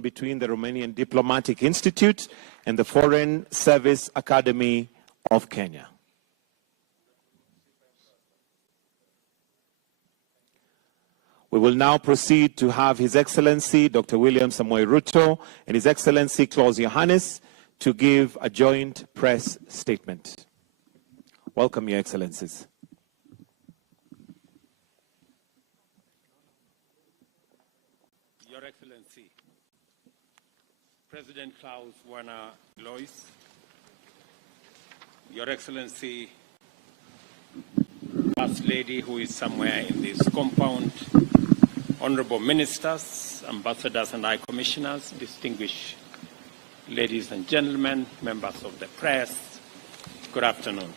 between the Romanian Diplomatic Institute and the Foreign Service Academy of Kenya. We will now proceed to have His Excellency Dr. William Samoei Ruto and His Excellency Klaus Johannes to give a joint press statement. Welcome, Your Excellencies. Your Excellency, President Klaus Werner Lois, Your Excellency, First Lady who is somewhere in this compound, honorable ministers, ambassadors and high commissioners, distinguished ladies and gentlemen, members of the press, good afternoon.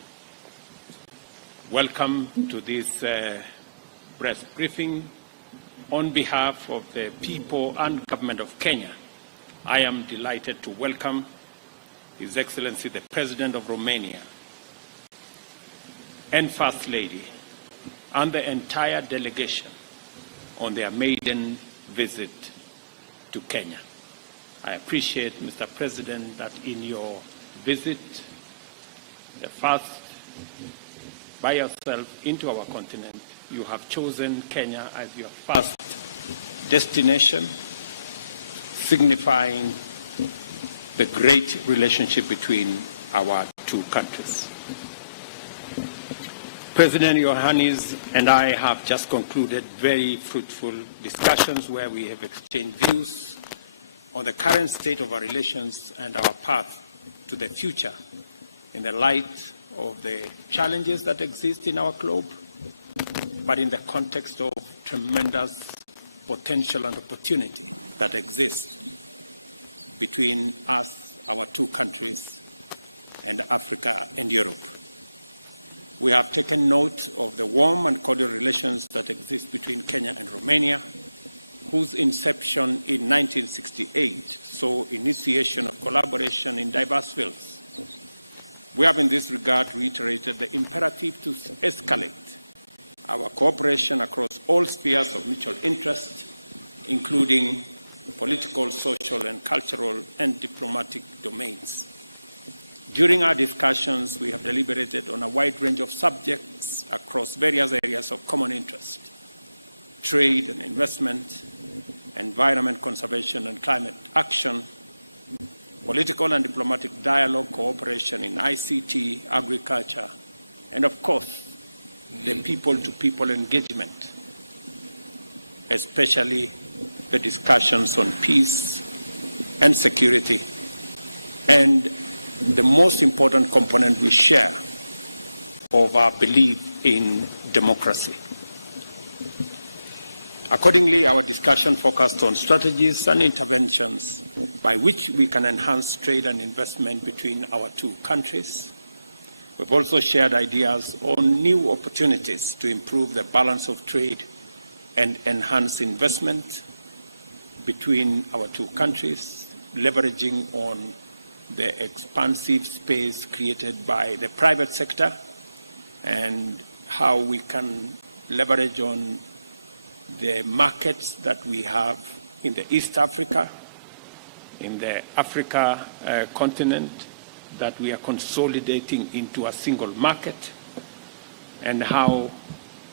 Welcome to this press briefing. On behalf of the people and government of Kenya, I am delighted to welcome His Excellency the President of Romania and First Lady and the entire delegation on their maiden visit to Kenya. I appreciate, Mr. President, that in your visit, the first by yourself into our continent, you have chosen Kenya as your first destination, signifying the great relationship between our two countries. President Johannes and I have just concluded very fruitful discussions where we have exchanged views on the current state of our relations and our path to the future in the light of the challenges that exist in our globe, but in the context of tremendous potential and opportunity that exists between us, our two countries, and Africa and Europe. We have taken note of the warm and cordial relations that exist between Kenya and Romania, whose inception in 1968 saw initiation of collaboration in diverse fields. We have in this regard reiterated the imperative to escalate our cooperation across all spheres of mutual interest, including political, social, and cultural and diplomatic domains. During our discussions, we've deliberated on a wide range of subjects across various areas of common interest: trade and investment, environment conservation and climate action, political and diplomatic dialogue, cooperation in ICT, agriculture, and of course, the people-to-people engagement, especially the discussions on peace and security, and the most important component we share of our belief in democracy. Accordingly, our discussion focused on strategies and interventions by which we can enhance trade and investment between our two countries. We've also shared ideas on new opportunities to improve the balance of trade and enhance investment between our two countries, leveraging on the expansive space created by the private sector and how we can leverage on the markets that we have in the East Africa, in the Africa continent, that we are consolidating into a single market, and how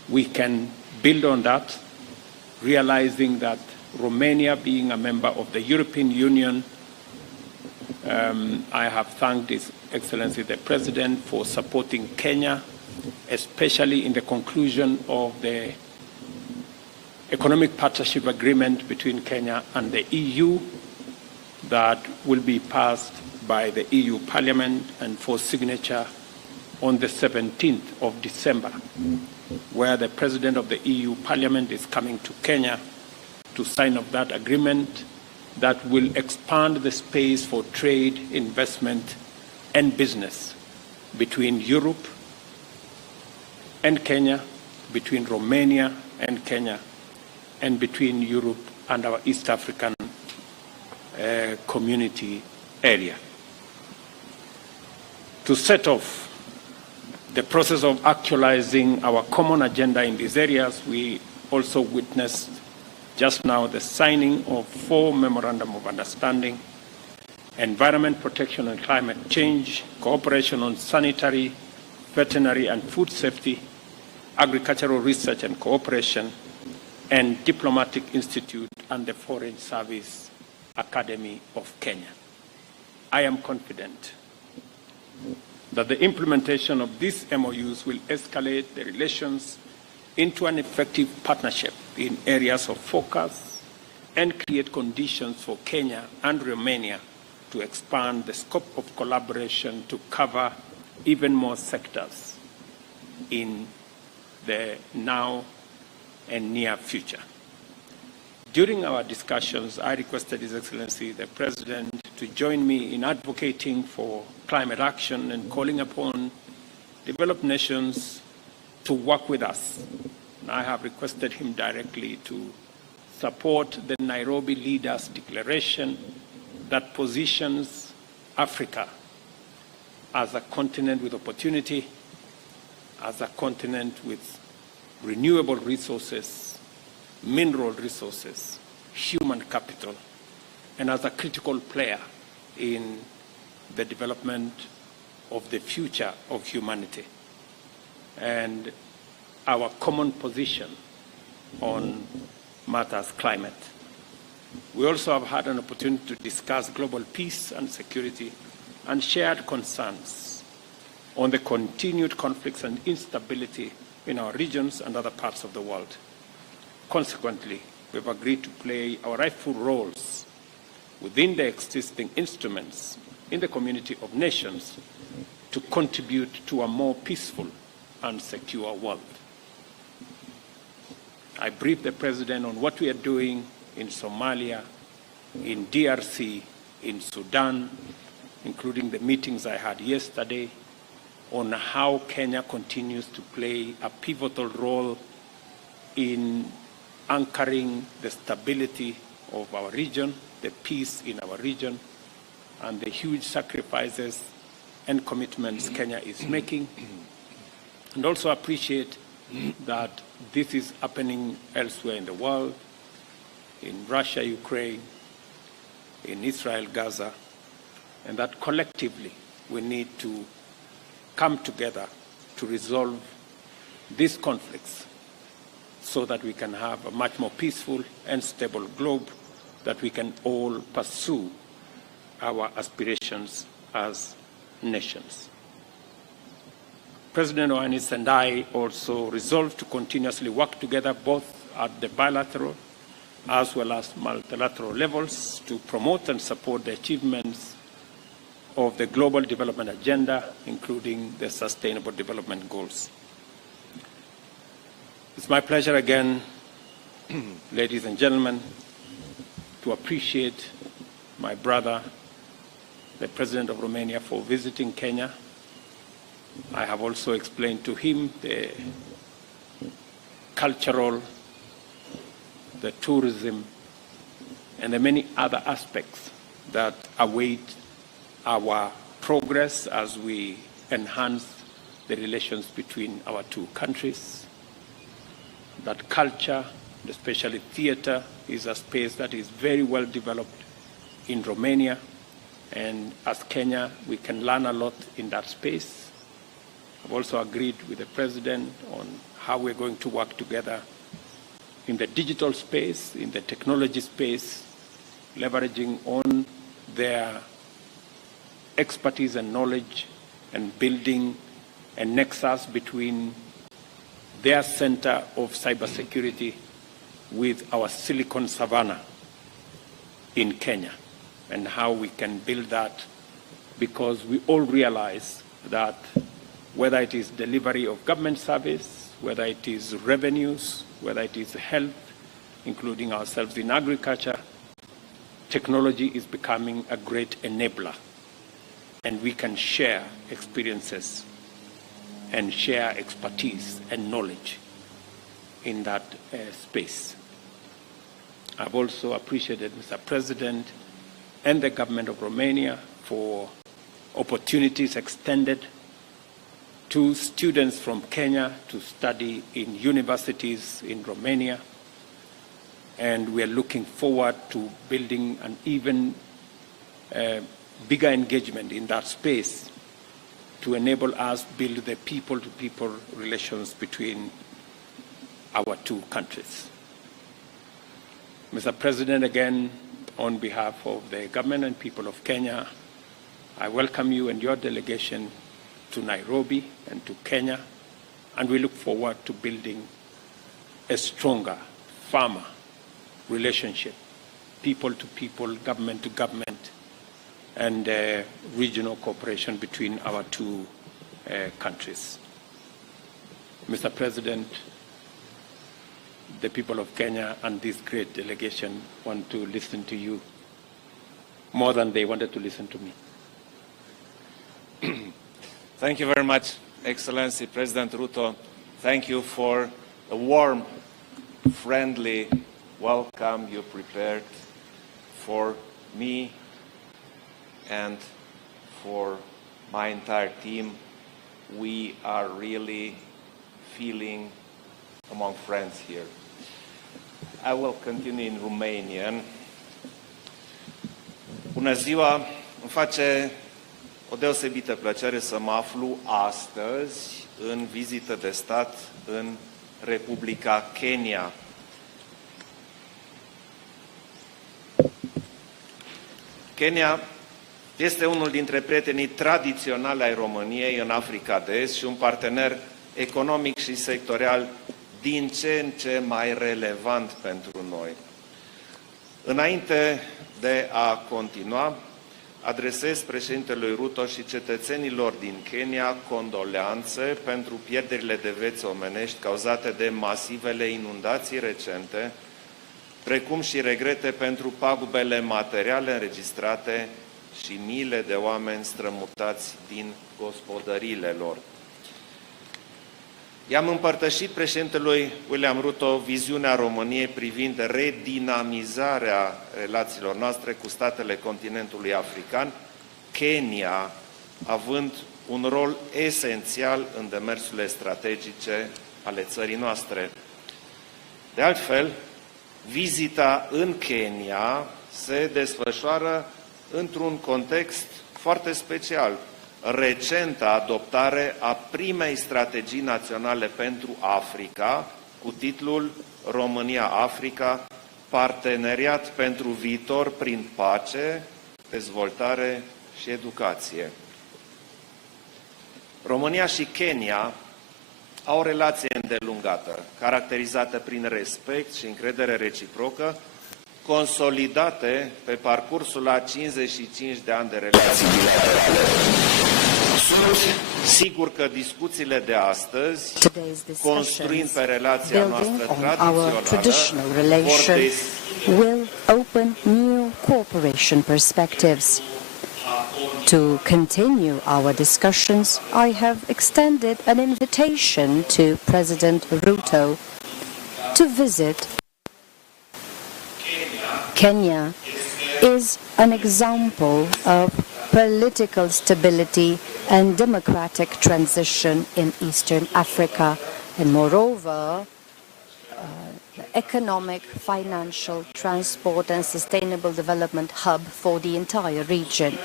we can build on that, realizing that Romania, being a member of the European Union, I have thanked His Excellency the President for supporting Kenya, especially in the conclusion of the Economic Partnership Agreement between Kenya and the EU that will be passed by the EU Parliament and for signature on the 17th of December, where the President of the EU Parliament is coming to Kenya to sign off that agreement that will expand the space for trade, investment, and business between Europe and Kenya, between Romania and Kenya, and between Europe and our East African community area. To set off the process of actualizing our common agenda in these areas, we also witnessed just now the signing of 4 memorandum of understanding: environment protection and climate change, cooperation on sanitary, veterinary and food safety, agricultural research and cooperation, and Diplomatic Institute and the Foreign Service Academy of Kenya. I am confident that the implementation of these MOUs will escalate the relations into an effective partnership in areas of focus and create conditions for Kenya and Romania to expand the scope of collaboration to cover even more sectors in the now and near future. During our discussions, I requested His Excellency the President to join me in advocating for climate action and calling upon developed nations to work with us. And I have requested him directly to support the Nairobi Leaders' Declaration that positions Africa as a continent with opportunity, as a continent with renewable resources, mineral resources, human capital, and as a critical player in the development of the future of humanity and our common position on matters climate. We also have had an opportunity to discuss global peace and security and shared concerns on the continued conflicts and instability in our regions and other parts of the world. Consequently, we've agreed to play our rightful roles within the existing instruments in the community of nations to contribute to a more peaceful and secure world. I briefed the President on what we are doing in Somalia, in DRC, in Sudan, including the meetings I had yesterday, on how Kenya continues to play a pivotal role in anchoring the stability of our region, the peace in our region, and the huge sacrifices and commitments Kenya is making. And also appreciate that this is happening elsewhere in the world, in Russia, Ukraine, in Israel, Gaza, and that collectively we need to come together to resolve these conflicts so that we can have a much more peaceful and stable globe, that we can all pursue our aspirations as nations. President Iohannis and I also resolved to continuously work together both at the bilateral as well as multilateral levels to promote and support the achievements of the Global Development Agenda, including the Sustainable Development Goals. It's my pleasure again, ladies and gentlemen, to appreciate my brother, the President of Romania, for visiting Kenya. I have also explained to him the cultural, the tourism, and the many other aspects that await our progress as we enhance the relations between our two countries. That culture, especially theater, is a space that is very well developed in Romania, and as Kenya, we can learn a lot in that space. I've also agreed with the President on how we're going to work together in the digital space, in the technology space, leveraging on their expertise and knowledge and building a nexus between their center of cybersecurity with our Silicon Savannah in Kenya, and how we can build that, because we all realize that whether it is delivery of government service, whether it is revenues, whether it is health, including ourselves in agriculture, technology is becoming a great enabler, and we can share experiences and share expertise and knowledge in that space. I've also appreciated Mr. President and the government of Romania for opportunities extended to students from Kenya to study in universities in Romania, and we are looking forward to building an even bigger engagement in that space to enable us build the people-to-people relations between our two countries. Mr. President, again, on behalf of the government and people of Kenya, I welcome you and your delegation to Nairobi and to Kenya, and we look forward to building a stronger, firmer relationship, people to people, government to government, and regional cooperation between our two countries. Mr. President, the people of Kenya and this great delegation want to listen to you more than they wanted to listen to me. Thank you very much, Excellency President Ruto. Thank you for a warm, friendly welcome you prepared for me and for my entire team. We are really feeling among friends here. I will continue in Romanian. Bună ziua! Îmi face o deosebită plăcere să mă aflu astăzi în vizită de stat în Republica Kenya. Kenya este unul dintre prietenii tradiționali ai României în Africa de Est și un partener economic și sectorial din ce în ce mai relevant pentru noi. Înainte de a continua, adresez președintelui Ruto și cetățenilor din Kenya condoleanțe pentru pierderile de vieți omenești cauzate de masivele inundații recente, precum și regrete pentru pagubele materiale înregistrate și miile de oameni strămutați din gospodăriile lor. I-am împărtășit președintelui William Ruto viziunea României privind redinamizarea relațiilor noastre cu statele continentului african, Kenya având un rol esențial în demersurile strategice ale țării noastre. De altfel, vizita în Kenya se desfășoară într-un context foarte special. Recenta adoptare a primei strategii naționale pentru Africa, cu titlul România-Africa, parteneriat pentru viitor prin pace, dezvoltare și educație. România și Kenya au o relație îndelungată, caracterizată prin respect și încredere reciprocă, consolidate pe parcursul a 55 de ani de relații bilaterale. Sunt sigur că discuțiile de astăzi, construind pe relația noastră tradițională, will open new cooperation perspectives. To continue our discussions, I have extended an invitation to President Ruto to visit Kenya is an example of political stability and democratic transition in Eastern Africa, and moreover, the economic, financial, transport and sustainable development hub for the entire region.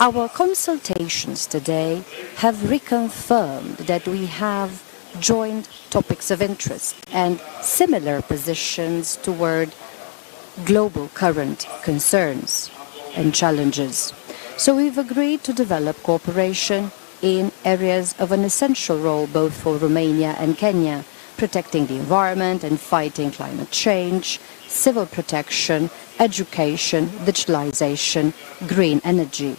Our consultations today have reconfirmed that we have joint topics of interest and similar positions toward global current concerns and challenges. So we've agreed to develop cooperation in areas of an essential role both for Romania and Kenya, protecting the environment and fighting climate change, civil protection, education, digitalization, green energy.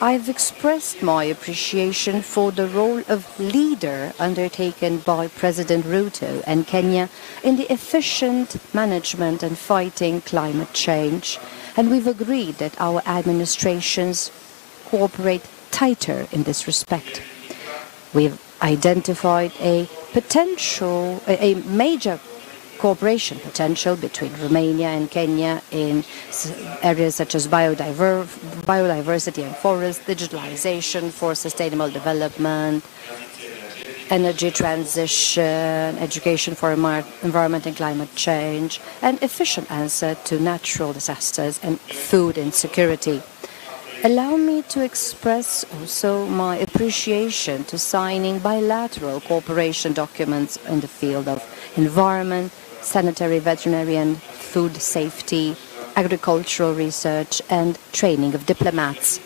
I've expressed my appreciation for the role of leader undertaken by President Ruto and Kenya in the efficient management and fighting climate change, and we've agreed that our administrations cooperate tighter in this respect. We've identified a major cooperation potential between Romania and Kenya in areas such as biodiversity and forest, digitalization for sustainable development, energy transition, education for environment and climate change, and efficient answer to natural disasters and food insecurity. Allow me to express also my appreciation to signing bilateral cooperation documents in the field of environment, sanitary, veterinary and food safety, agricultural research and training of diplomats.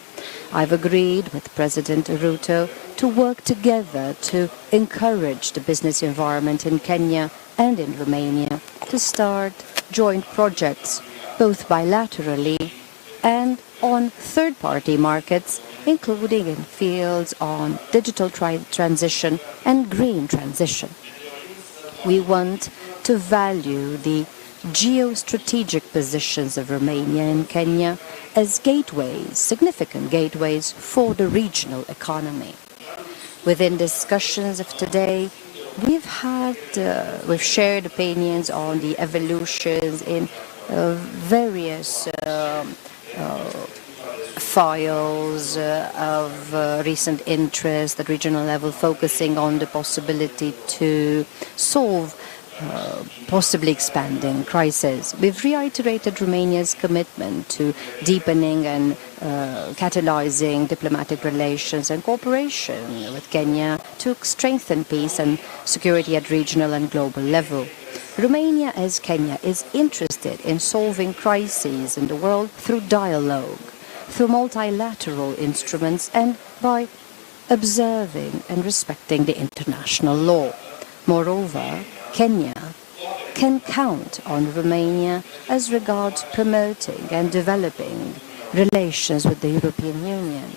I've agreed with President Ruto to work together to encourage the business environment in Kenya and in Romania to start joint projects, both bilaterally and on third-party markets, including in fields on digital transition and green transition. We want to value the geostrategic positions of Romania and Kenya as gateways, significant gateways for the regional economy. Within discussions of today, we've shared opinions on the evolutions in various files of recent interest at regional level, focusing on the possibility to solve possibly expanding crisis. We've reiterated Romania's commitment to deepening and catalyzing diplomatic relations and cooperation with Kenya to strengthen peace and security at regional and global level. Romania, as Kenya, is interested in solving crises in the world through dialogue, through multilateral instruments, and by observing and respecting the international law. Moreover, Kenya can count on Romania as regards promoting and developing relations with the European Union.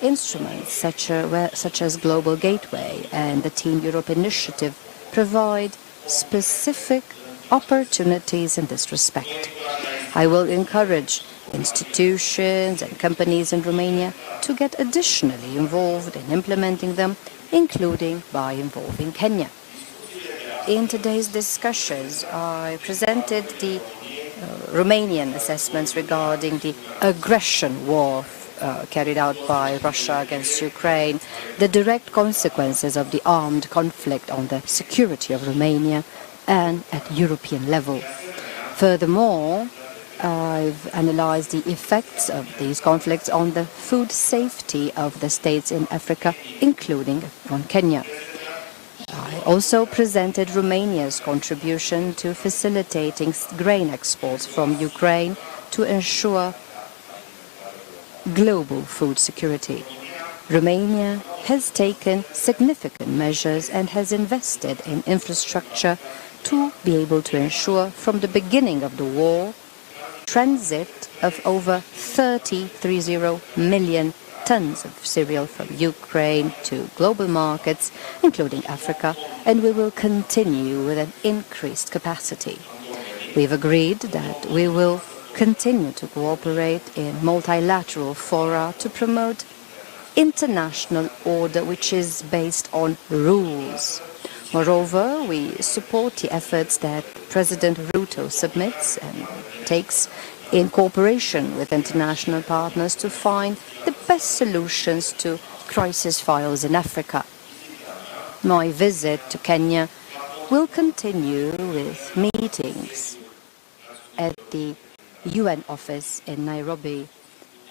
Instruments such as Global Gateway and the Team Europe initiative provide specific opportunities in this respect. I will encourage institutions and companies in Romania to get additionally involved in implementing them, including by involving Kenya. In today's discussions, I presented the Romanian assessments regarding the aggression war carried out by Russia against Ukraine, the direct consequences of the armed conflict on the security of Romania and at European level. Furthermore, I've analyzed the effects of these conflicts on the food safety of the states in Africa, including on Kenya. I also presented Romania's contribution to facilitating grain exports from Ukraine to ensure global food security. Romania has taken significant measures and has invested in infrastructure to be able to ensure from the beginning of the war transit of over 30 million tons of cereal from Ukraine to global markets, including Africa, and we will continue with an increased capacity. We've agreed that we will continue to cooperate in multilateral fora to promote international order which is based on rules. Moreover, we support the efforts that President Ruto submits and takes in cooperation with international partners to find the best solutions to crisis files in Africa. My visit to Kenya will continue with meetings at the UN office in Nairobi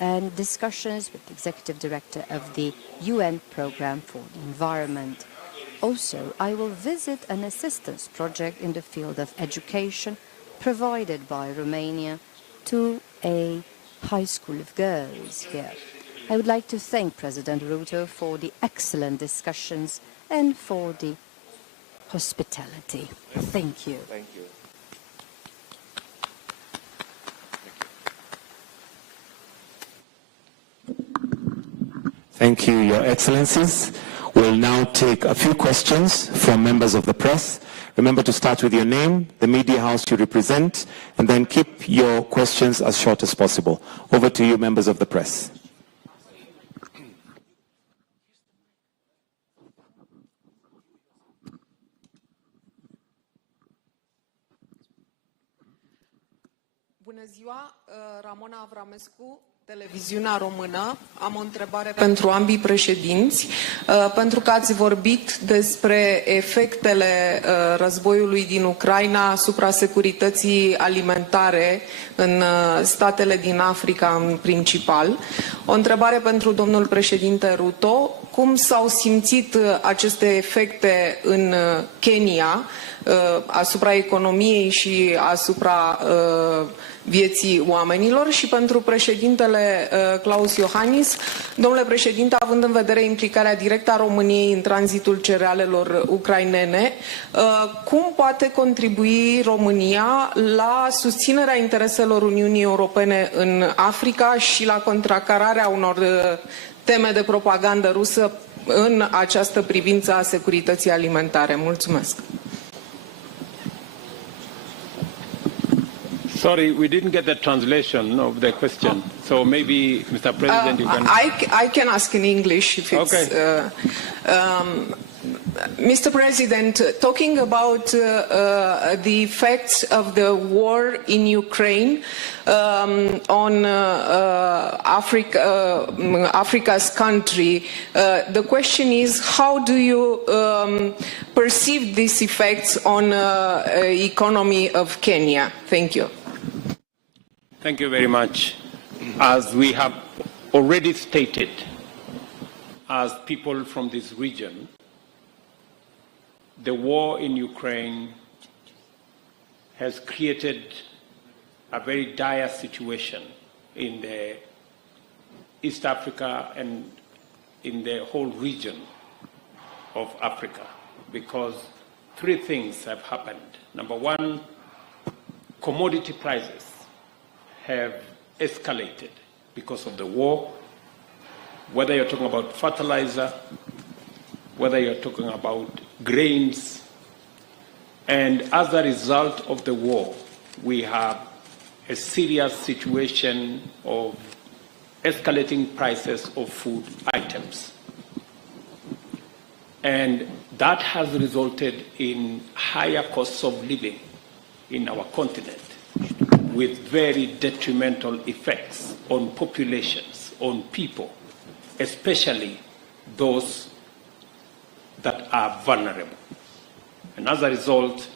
and discussions with the Executive Director of the UN Programme for the Environment. Also, I will visit an assistance project in the field of education provided by Romania to a high school of girls here. I would like to thank President Ruto for the excellent discussions and for the hospitality. Thank you. Thank you. Thank you, Your Excellencies. We'll now take a few questions from members of the press. Remember to start with your name, the media house you represent, and then keep your questions as short as possible. Over to you, members of the press. Bună ziua, Ramona Avramescu, Televiziunea română, am o întrebare pentru ambii președinți, pentru că ați vorbit despre efectele războiului din Ucraina asupra securității alimentare în statele din Africa în principal. O întrebare pentru domnul președinte Ruto, cum s-au simțit aceste efecte în Kenya asupra economiei și asupra vieții oamenilor? Și pentru președintele Klaus Iohannis, domnule președinte, având în vedere implicarea directă a României în tranzitul cerealelor ucrainene, cum poate contribui România la susținerea intereselor Uniunii Europene în Africa și la contracararea unor teme de propagandă rusă în această privință a securității alimentare? Mulțumesc! Sorry, we didn't get the translation of the question. So maybe, Mr. President, you can... I can ask in English if it's... Okay. Mr. President, talking about the effects of the war in Ukraine on Africa's country, the question is, how do you perceive these effects on economy of Kenya? Thank you. Thank you very much. As we have already stated, as people from this region, the war in Ukraine has created a very dire situation in the East Africa and in the whole region of Africa, because three things have happened. Number one, commodity prices have escalated because of the war, whether you're talking about fertilizer, whether you're talking about grains, and as a result of the war, we have a serious situation of escalating prices of food items. And that has resulted in higher costs of living in our continent, with very detrimental effects on populations, on people, especially those that are vulnerable. And as a result,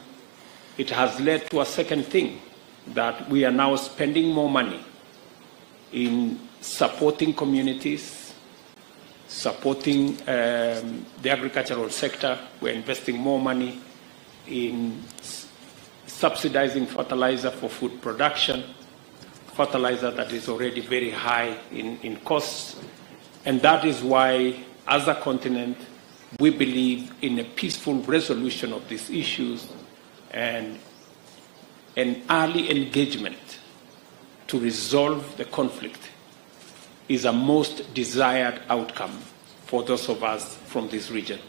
it has led to a second thing, that we are now spending more money in supporting communities, supporting the agricultural sector. We're investing more money in subsidizing fertilizer for food production, fertilizer that is already very high in costs. And that is why, as a continent, we believe in a peaceful resolution of these issues and an early engagement to resolve the conflict is a most desired outcome for those of us from this region.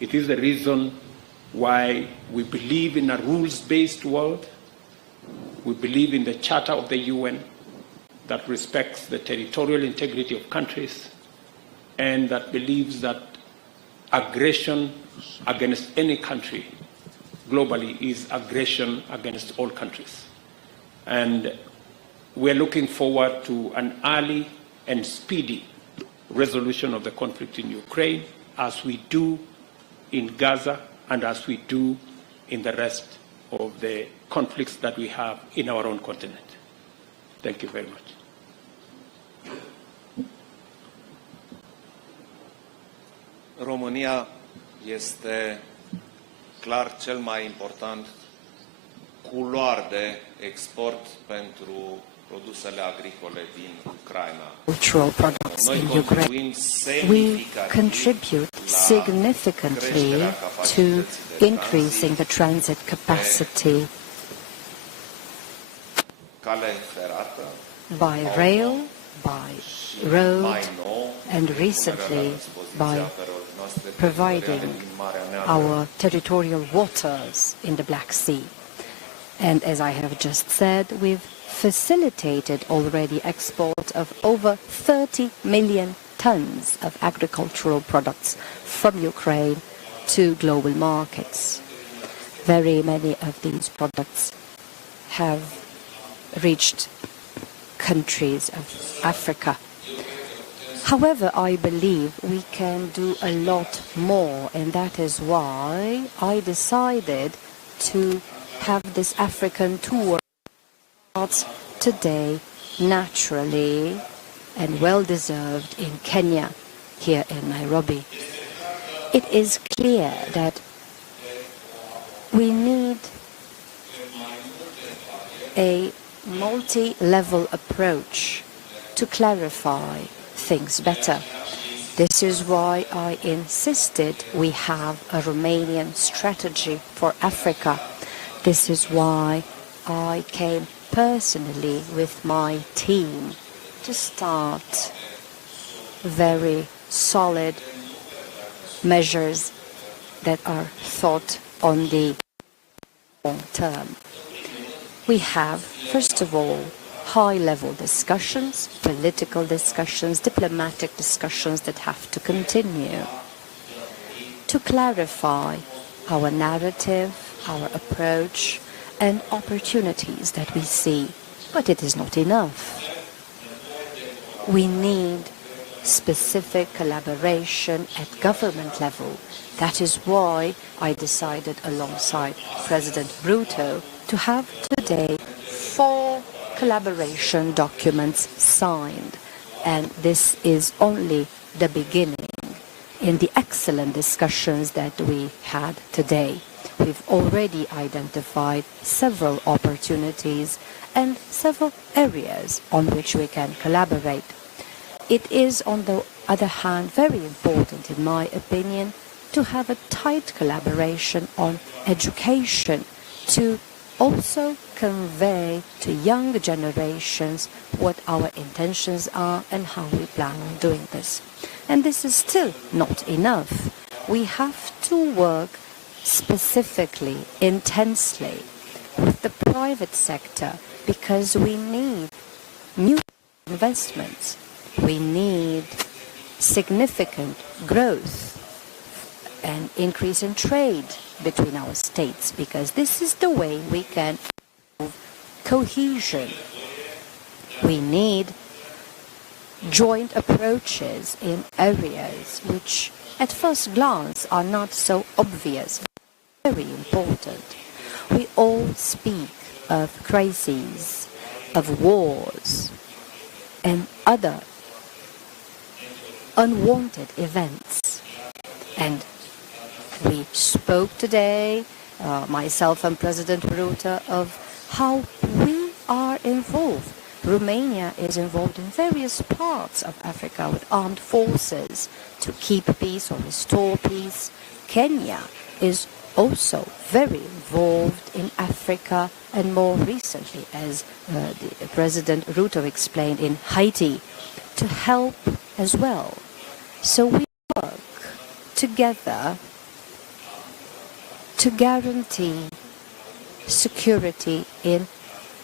It is the reason why we believe in a rules-based world. We believe in the Charter of the UN that respects the territorial integrity of countries and that believes that aggression against any country globally is aggression against all countries. And we're looking forward to an early and speedy resolution of the conflict in Ukraine, as we do in Gaza and as we do in the rest of the conflicts that we have in our own continent. Thank you very much. România este clar cel mai important culoar de export pentru produsele agricole din Ucraina. Cultural products in Ukraine. We contribute significantly to increasing the transit capacity by rail, by road, and recently by providing our territorial waters in the Black Sea. And as I have just said, we've facilitated already export of over 30 million tons of agricultural products from Ukraine to global markets. Very many of these products have reached countries of Africa. However, I believe we can do a lot more, and that is why I decided to have this African tour starts today naturally and well-deserved in Kenya, here in Nairobi. It is clear that we need a multi-level approach to clarify things better. This is why I insisted we have a Romanian strategy for Africa. This is why I came personally with my team to start very solid measures that are thought on the long term. We have, first of all, high-level discussions, political discussions, diplomatic discussions that have to continue to clarify our narrative, our approach, and opportunities that we see. But it is not enough. We need specific collaboration at government level. That is why I decided alongside President Ruto to have today 4 collaboration documents signed. And this is only the beginning in the excellent discussions that we had today. We've already identified several opportunities and several areas on which we can collaborate. It is, on the other hand, very important, in my opinion, to have a tight collaboration on education, to also convey to young generations what our intentions are and how we plan on doing this. And this is still not enough. We have to work specifically, intensely with the private sector, because we need new investments. We need significant growth and increase in trade between our states, because this is the way we can improve cohesion. We need joint approaches in areas which at first glance are not so obvious, but very important. We all speak of crises, of wars, and other unwanted events. And we spoke today, myself and President Ruto, of how we are involved. Romania is involved in various parts of Africa with armed forces to keep peace or restore peace. Kenya is also very involved in Africa, and more recently, as President Ruto explained, in Haiti, to help as well. So we work together to guarantee security in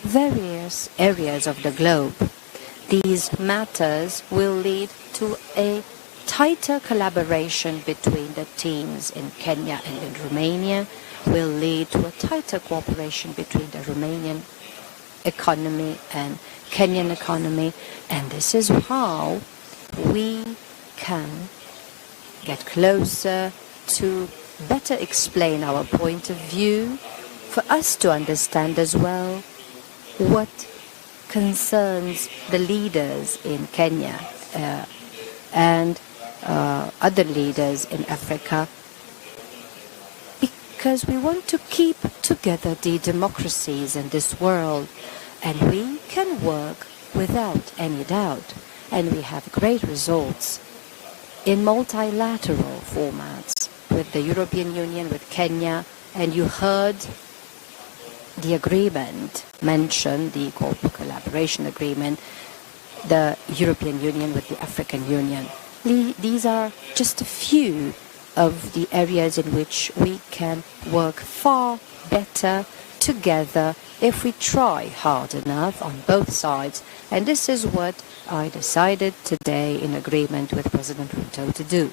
various areas of the globe. These matters will lead to a tighter collaboration between the teams in Kenya and in Romania, will lead to a tighter cooperation between the Romanian economy and Kenyan economy, and this is how we can get closer to better explain our point of view, for us to understand as well what concerns the leaders in Kenya and other leaders in Africa, because we want to keep together the democracies in this world, and we can work without any doubt, and we have great results in multilateral formats with the European Union, with Kenya, and you heard the agreement mentioned, the collaboration agreement, the European Union with the African Union. These are just a few of the areas in which we can work far better together if we try hard enough on both sides. And this is what I decided today in agreement with President Ruto to do.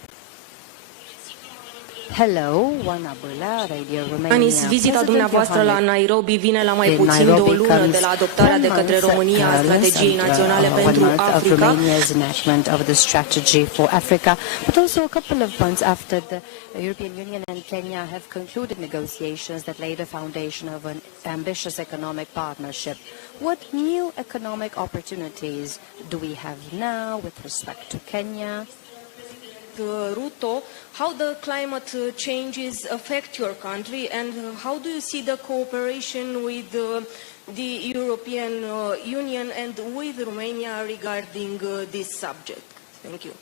Hello, Wana Bula, Radio Romania. Vizita dumneavoastră la Nairobi vine la mai puțin de o lună de la adoptarea de către România a strategiei naționale pentru Africa. Romania's enactment of the strategy for Africa, but also a couple of months after the European Union and Kenya have concluded negotiations that lay the foundation of an ambitious economic partnership. What new economic opportunities do we have now with respect to Kenya? Ruto, how the climate changes affect your country, and how do you see the cooperation with the European Union and with Romania regarding this subject? Thank you.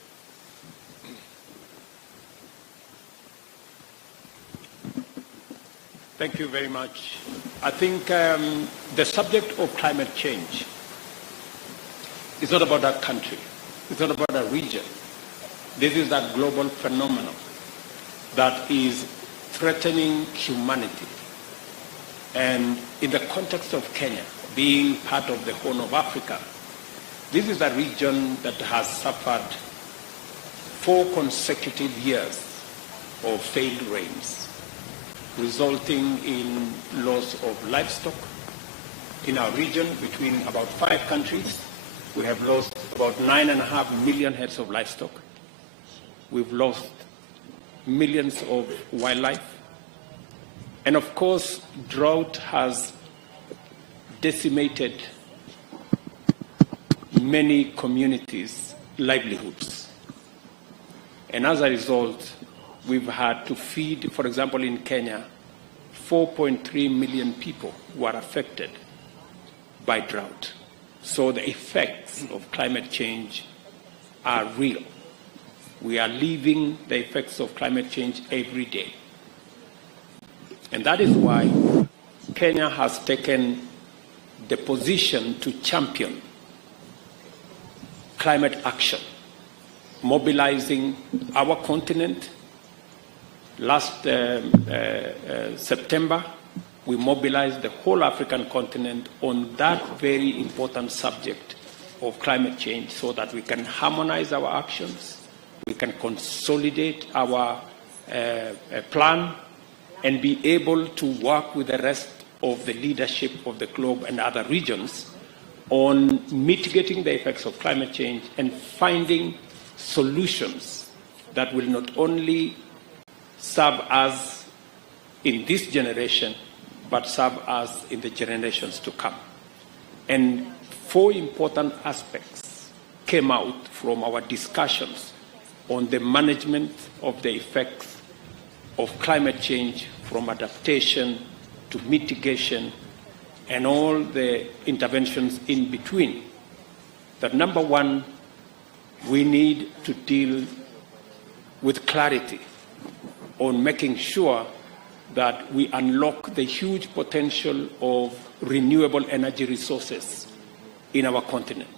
Thank you very much. I think the subject of climate change is not about a country. It's not about a region. This is a global phenomenon that is threatening humanity. And in the context of Kenya, being part of the Horn of Africa, this is a region that has suffered 4 consecutive years of failed rains, resulting in loss of livestock. In our region, between about 5 countries, we have lost about 9.5 million heads of livestock. We've lost millions of wildlife. And of course, drought has decimated many communities' livelihoods. And as a result, we've had to feed, for example, in Kenya, 4.3 million people who are affected by drought. So the effects of climate change are real. We are living the effects of climate change every day. And that is why Kenya has taken the position to champion climate action, mobilizing our continent. Last September, we mobilized the whole African continent on that very important subject of climate change so that we can harmonize our actions, we can consolidate our plan, and be able to work with the rest of the leadership of the globe and other regions on mitigating the effects of climate change and finding solutions that will not only serve us in this generation, but serve us in the generations to come. And 4 important aspects came out from our discussions on the management of the effects of climate change, from adaptation to mitigation and all the interventions in between. That number 1, we need to deal with clarity on making sure that we unlock the huge potential of renewable energy resources in our continent,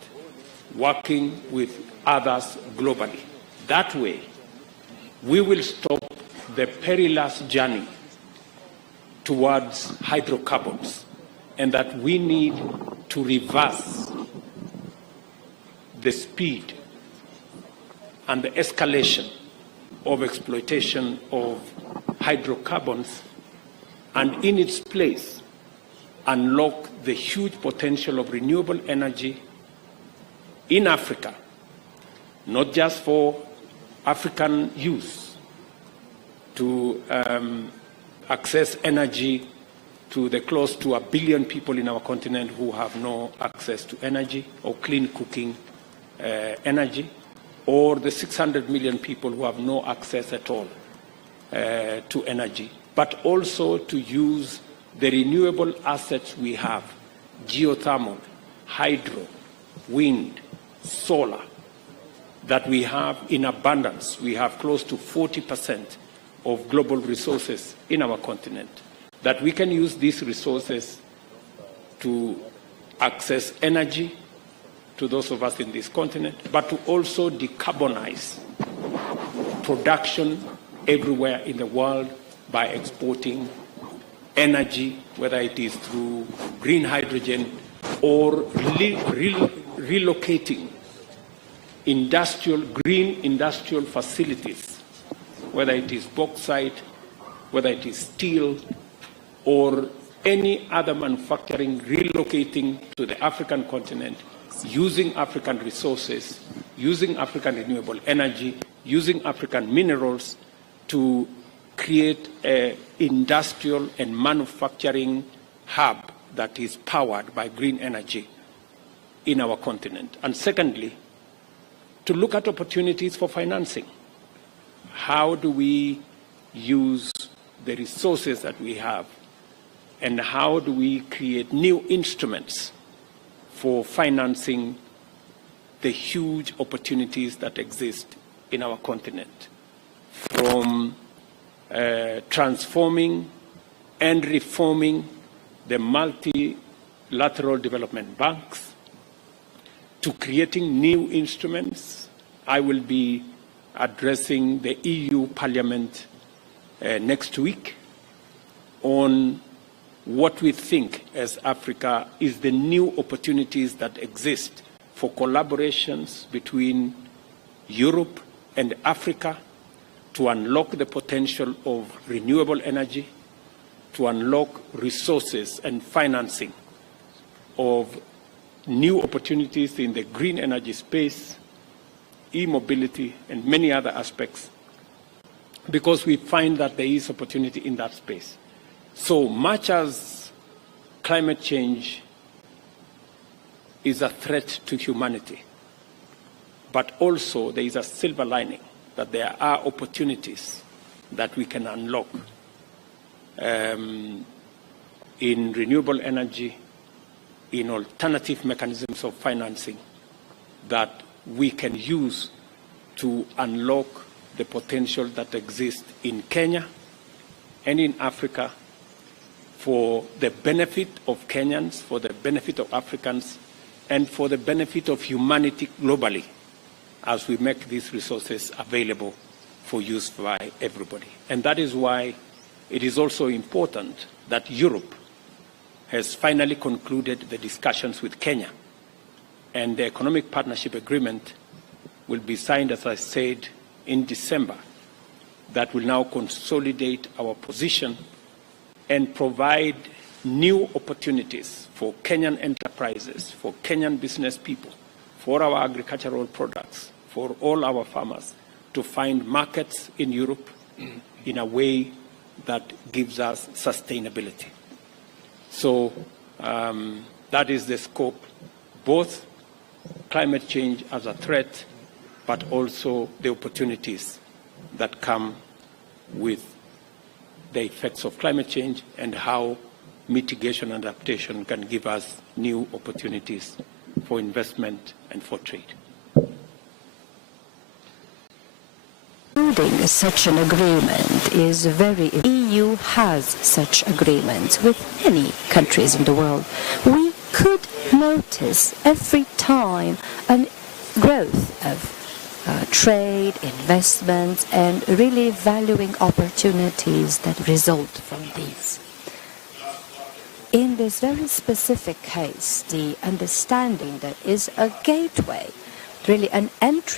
working with others globally. That way, we will stop the perilous journey towards hydrocarbons, and that we need to reverse the speed and the escalation of exploitation of hydrocarbons, and in its place unlock the huge potential of renewable energy in Africa, not just for African use to access energy to the close to 1 billion people in our continent who have no access to energy or clean cooking energy, or the 600 million people who have no access at all to energy, but also to use the renewable assets we have, geothermal, hydro, wind, solar, that we have in abundance. We have close to 40% of global resources in our continent, that we can use these resources to access energy to those of us in this continent, but to also decarbonize production everywhere in the world by exporting energy, whether it is through green hydrogen or relocating green industrial facilities whether it is bauxite, whether it is steel, or any other manufacturing relocating to the African continent, using African resources, using African renewable energy, using African minerals to create an industrial and manufacturing hub that is powered by green energy in our continent. And secondly, to look at opportunities for financing. How do we use the resources that we have, and how do we create new instruments for financing the huge opportunities that exist in our continent, from transforming and reforming the multilateral development banks to creating new instruments. I will be addressing the EU Parliament next week on what we think as Africa is the new opportunities that exist for collaborations between Europe and Africa to unlock the potential of renewable energy, to unlock resources and financing of new opportunities in the green energy space, e-mobility, and many other aspects, because we find that there is opportunity in that space. So much as climate change is a threat to humanity, but also there is a silver lining that there are opportunities that we can unlock in renewable energy, in alternative mechanisms of financing that we can use to unlock the potential that exists in Kenya and in Africa for the benefit of Kenyans, for the benefit of Africans, and for the benefit of humanity globally as we make these resources available for use by everybody. And that is why it is also important that Europe has finally concluded the discussions with Kenya, and the economic partnership agreement will be signed, as I said, in December. That will now consolidate our position and provide new opportunities for Kenyan enterprises, for Kenyan business people, for our agricultural products, for all our farmers to find markets in Europe in a way that gives us sustainability. So that is the scope, both climate change as a threat, but also the opportunities that come with the effects of climate change and how mitigation and adaptation can give us new opportunities for investment and for trade. Building such an agreement is very important. The EU has such agreements with many countries in the world. We could notice every time a growth of trade, investments, and really valuing opportunities that result from these. In this very specific case, the understanding that is a gateway, really an entry